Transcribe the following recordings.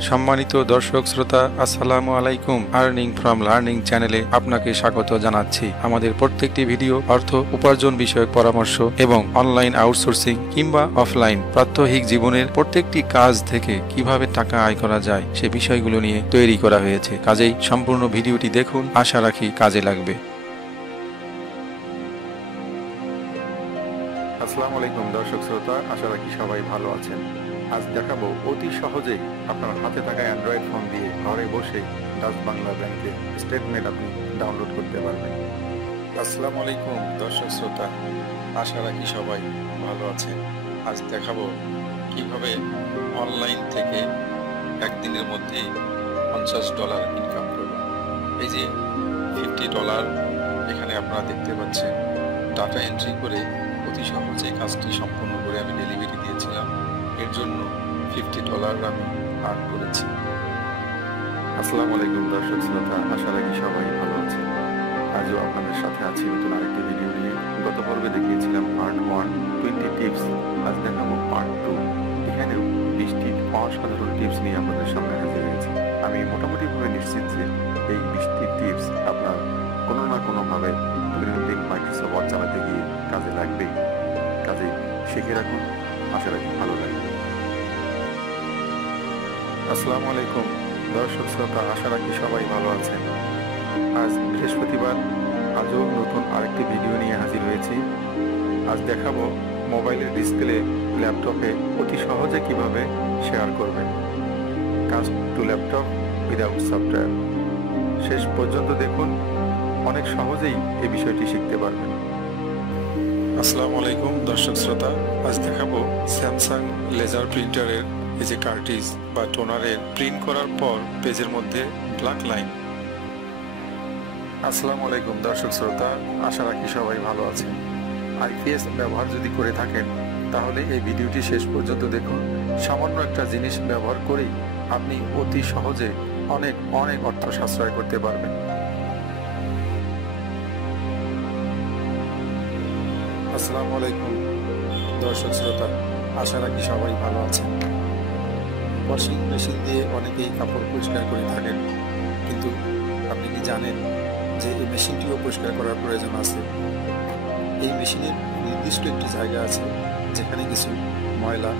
সম্মানিত দর্শক শ্রোতা, আসসালামু আলাইকুম। আর্নিং ফ্রম লার্নিং চ্যানেলে আপনাকে স্বাগত জানাচ্ছি। আমাদের প্রত্যেকটি ভিডিও অর্থ উপার্জন বিষয়ক পরামর্শ এবং অনলাইন আউটসোর্সিং কিংবা অফলাইন প্রাত্যহিক জীবনের প্রত্যেকটি কাজ থেকে কিভাবে টাকা আয় করা যায় সে বিষয়গুলো নিয়ে তৈরি করা হয়েছে। কাজেই সম্পূর্ণ ভিডিওটি দেখুন, আশা রাখি কাজে লাগবে। আসসালামু আলাইকুম দর্শক শ্রোতা, আশা রাখি সবাই ভালো আছেন। আজ দেখাবো অতি সহজেই আপনার হাতে থাকা অ্যান্ড্রয়েড ফোন দিয়ে ঘরে বসে ডাচ বাংলা ব্যাংকের স্টেটমেন্ট আপনি ডাউনলোড করতে পারবেন। আসসালামু আলাইকুম দর্শক শ্রোতা, আশা রাখি সবাই ভালো আছেন। আজ দেখাবো কিভাবে অনলাইন থেকে একদিনের মধ্যেই $50 ইনকাম করবেন। এই যে $50 এখানে আপনারা দেখতে পাচ্ছেন। ডাটা এন্ট্রি করে অতি সহজে কাজটি সম্পূর্ণ করে আমি ডেলিভারি দিয়েছিলাম। এর জন্য $50 আমি আর্ন করেছি। আসসালামু আলাইকুম দর্শক শ্রোতা, আশা রাখি সবাই ভালো আছেন। আজও আপনাদের সাথে আছি নতুন আরেকটি ভিডিও নিয়ে। গত পর্বে দেখিয়েছিলাম পার্ট 1 20 টিপস, আজ দেখাবো পার্ট 2। এখানেও 20টি অসাধারণ টিপস নিয়ে আপনাদের সামনে হাজির হয়েছি। আমি মোটামুটিভাবে নিশ্চিত যে এই 20টি টিপস আপনার কোনো না কোনোভাবে দৈনন্দিন মাইক্রোসফট ওয়ার্ড চালাতে গিয়ে কাজে লাগবে। কাজে শিখে রাখুন, আশা রাখি ভালো লাগবে। আসসালামু আলাইকুম দর্শক শ্রোতা, আশা রাখি সবাই ভালো আছেন। আজ বৃহস্পতিবার, আজও নতুন আরেকটি ভিডিও নিয়ে হাজির হয়েছি। আজ দেখাবো মোবাইলের ডিসপ্লে ল্যাপটপে অতি সহজে কিভাবে শেয়ার করবেন। কাজ টু ল্যাপটপ উইদাউট সফটওয়্যার। শেষ পর্যন্ত দেখুন, অনেক সহজেই এই বিষয়টি শিখতে পারবেন। আসসালামু আলাইকুম দর্শক শ্রোতা, আজ দেখাবো স্যামসাং লেজার প্রিন্টারের এই যে কার্টিজ বা টোনারের প্রিন্ট করার পর পেজের মধ্যে ব্ল্যাক লাইন। আসসালামু আলাইকুম দর্শক শ্রোতা, আশা রাখি সবাই ভালো আছেন। আইপিএস ব্যবহার যদি করে থাকেন তাহলে এই ভিডিওটি শেষ পর্যন্ত দেখুন। সামান্য একটা জিনিস ব্যবহার করেই আপনি অতি সহজে অনেক অনেক অর্থ সাশ্রয় করতে পারবেন। আসসালামু আলাইকুম দর্শক শ্রোতা, আশা রাখি সবাই ভালো আছেন। ওয়াশিং মেশিন দিয়ে অনেকেই কাপড় পরিষ্কার করে থাকেন, কিন্তু আপনি কি জানেন যে এই মেশিনটিও পরিষ্কার করার প্রয়োজন আছে? এই মেশিনের নির্দিষ্ট একটি জায়গা আছে যেখানে কিছু ময়লা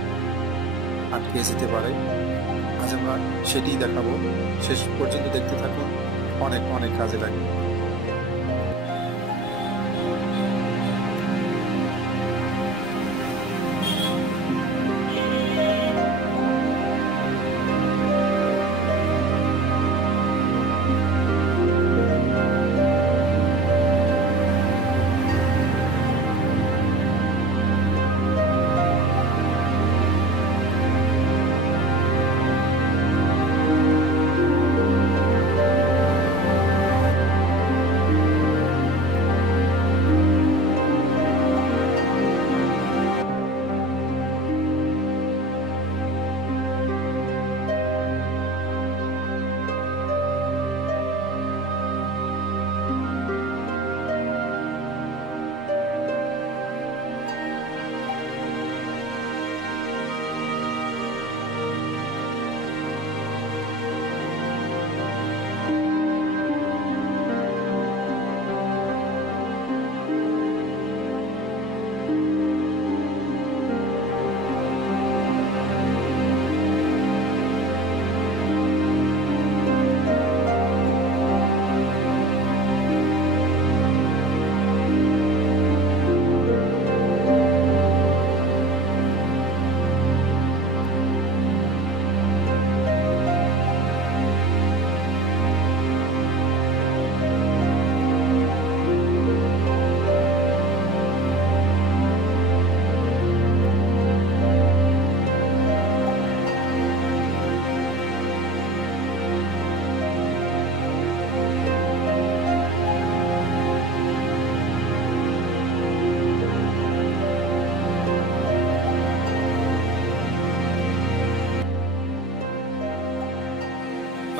আটকে যেতে পারে। আজ আমরা সেটি দেখাবো, শেষ পর্যন্ত দেখতে থাকুন, অনেক অনেক কাজে লাগবে।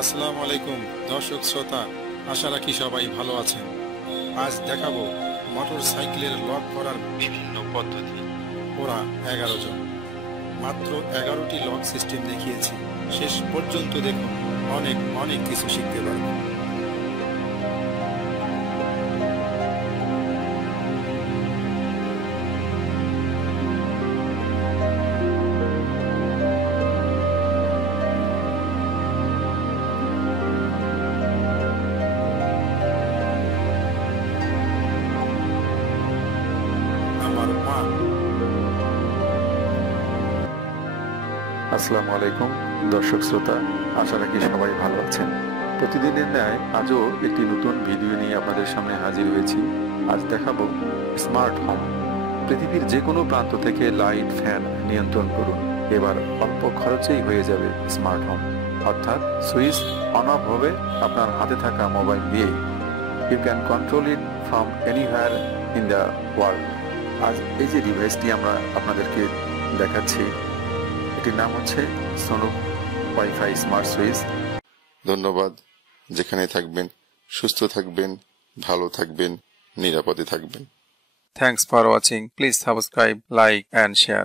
আসসালামু আলাইকুম দর্শক শ্রোতা, আশা রাখি সবাই ভালো আছেন। আজ দেখাবো মোটর সাইকেলের লক করার বিভিন্ন পদ্ধতি। ওরা 11 জন, মাত্র 11টি লক সিস্টেম দেখিয়েছি। শেষ পর্যন্ত দেখুন, অনেক অনেক কিছু শিখতে পারবেন। আসসালামু আলাইকুম দর্শক শ্রোতা, আশা রাখি সবাই ভালো আছেন। প্রতিদিনের ন্যায় আজও একটি নতুন ভিডিও নিয়ে আপনাদের সামনে হাজির হয়েছি। আজ দেখাবো স্মার্ট হোম। পৃথিবীর যে কোনো প্রান্ত থেকে লাইট, ফ্যান নিয়ন্ত্রণ করুন। এবার অল্প খরচেই হয়ে যাবে স্মার্ট হোম, অর্থাৎ সুইচ অন অফ হবে আপনার হাতে থাকা মোবাইল দিয়েই। You can control it from anywhere in the world. আজ এই যে ডিভাইসটি আমরা আপনাদেরকে দেখাচ্ছি, এটির নাম হচ্ছে সনুক ওয়াইফাই স্মার্ট সুইচ। ধন্যবাদ। যেখানে থাকবেন সুস্থ থাকবেন, ভালো থাকবেন, নিরাপদে থাকবেন। Thanks for watching. Please subscribe, like and share.